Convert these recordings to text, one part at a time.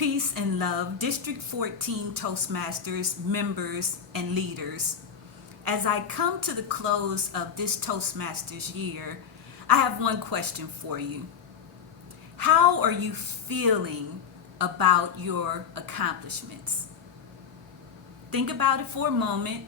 Peace and love, District 14 Toastmasters, members, and leaders. As I come to the close of this Toastmasters year, I have one question for you. How are you feeling about your accomplishments? Think about it for a moment.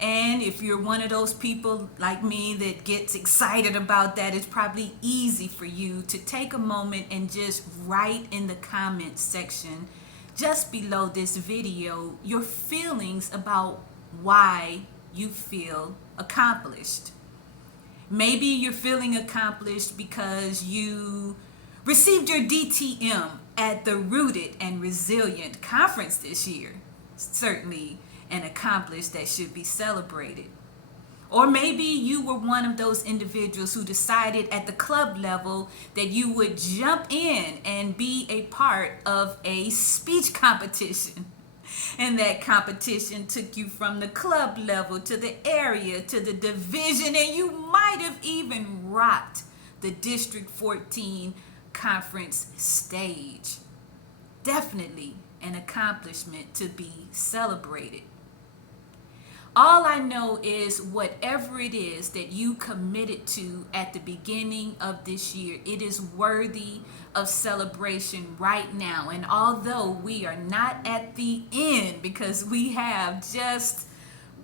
And if you're one of those people like me that gets excited about that, it's probably easy for you to take a moment and just write in the comments section just below this video your feelings about why you feel accomplished. Maybe you're feeling accomplished because you received your DTM at the Rooted and Resilient conference this year. Certainly an accomplishment that should be celebrated. Or maybe you were one of those individuals who decided at the club level that you would jump in and be a part of a speech competition. And that competition took you from the club level to the area to the division, and you might have even rocked the District 14 conference stage. Definitely an accomplishment to be celebrated. All I know is whatever it is that you committed to at the beginning of this year, it is worthy of celebration right now. And although we are not at the end because we have just,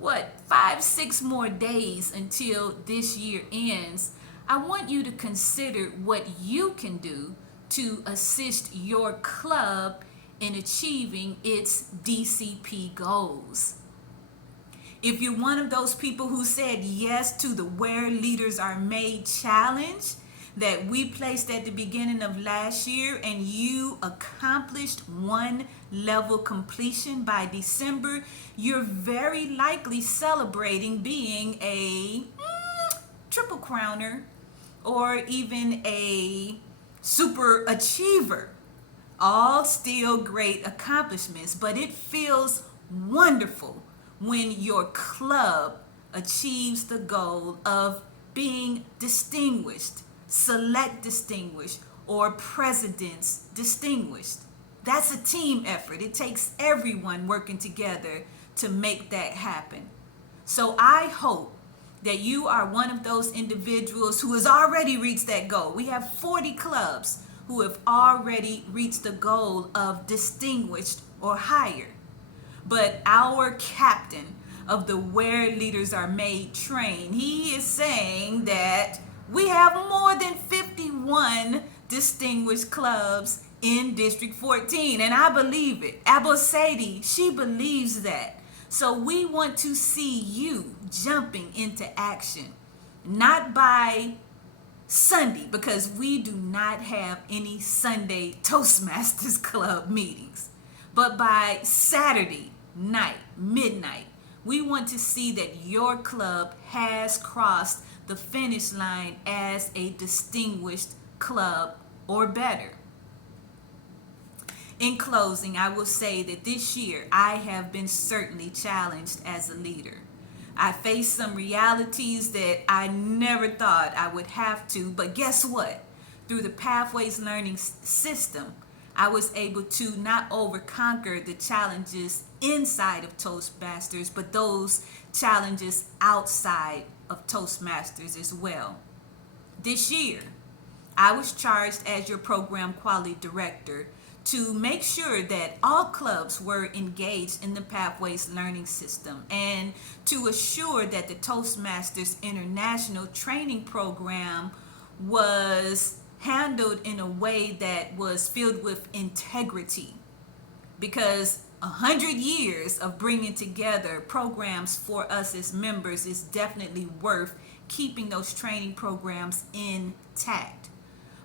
5-6 more days until this year ends, I want you to consider what you can do to assist your club in achieving its DCP goals. If you're one of those people who said yes to the Where Leaders Are Made challenge that we placed at the beginning of last year, and you accomplished 1 level completion by December, you're very likely celebrating being a triple crowner or even a super achiever. All still great accomplishments, but it feels wonderful when your club achieves the goal of being distinguished, select distinguished, or president's distinguished. That's a team effort. It takes everyone working together to make that happen. So I hope that you are one of those individuals who has already reached that goal. We have 40 clubs who have already reached the goal of distinguished or higher. But our captain of the Where Leaders Are Made train, he is saying that we have more than 51 distinguished clubs in District 14. And I believe it. Sadie, she believes that. So we want to see you jumping into action. Not by Sunday, because we do not have any Sunday Toastmasters Club meetings. But by Saturday night, midnight, we want to see that your club has crossed the finish line as a distinguished club or better. In closing, I will say that this year I have been certainly challenged as a leader. I faced some realities that I never thought I would have to, but guess what? Through the Pathways Learning System, I was able to not conquer the challenges inside of Toastmasters, but those challenges outside of Toastmasters as well. This year, I was charged as your program quality director to make sure that all clubs were engaged in the Pathways Learning System and to assure that the Toastmasters International Training Program was handled in a way that was filled with integrity, because 100 years of bringing together programs for us as members is definitely worth keeping those training programs intact.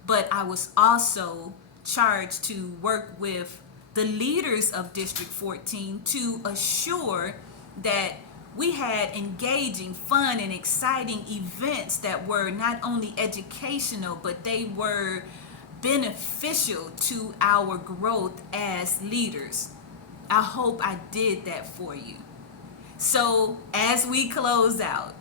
But I was also charged to work with the leaders of District 14 to assure that we had engaging, fun, and exciting events that were not only educational, but they were beneficial to our growth as leaders. I hope I did that for you. So as we close out,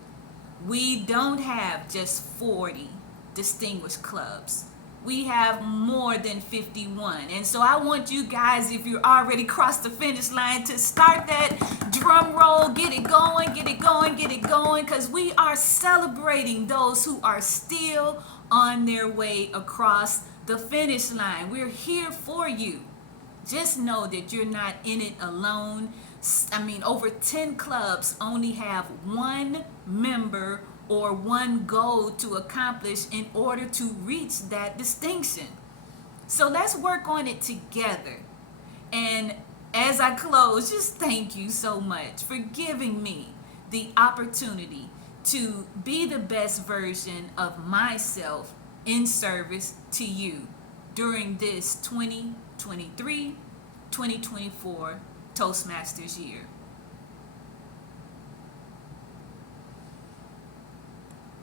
we don't have just 40 distinguished clubs. We have more than 51. And so I want you guys, if you already crossed the finish line, to start that drum roll, get it going, get it going, get it going, because we are celebrating those who are still on their way across the finish line. We're here for you. Just know that you're not in it alone. I mean, over 10 clubs only have one member or one goal to accomplish in order to reach that distinction. So let's work on it together. And as I close, just thank you so much for giving me the opportunity to be the best version of myself in service to you during this 2023-2024 Toastmasters year.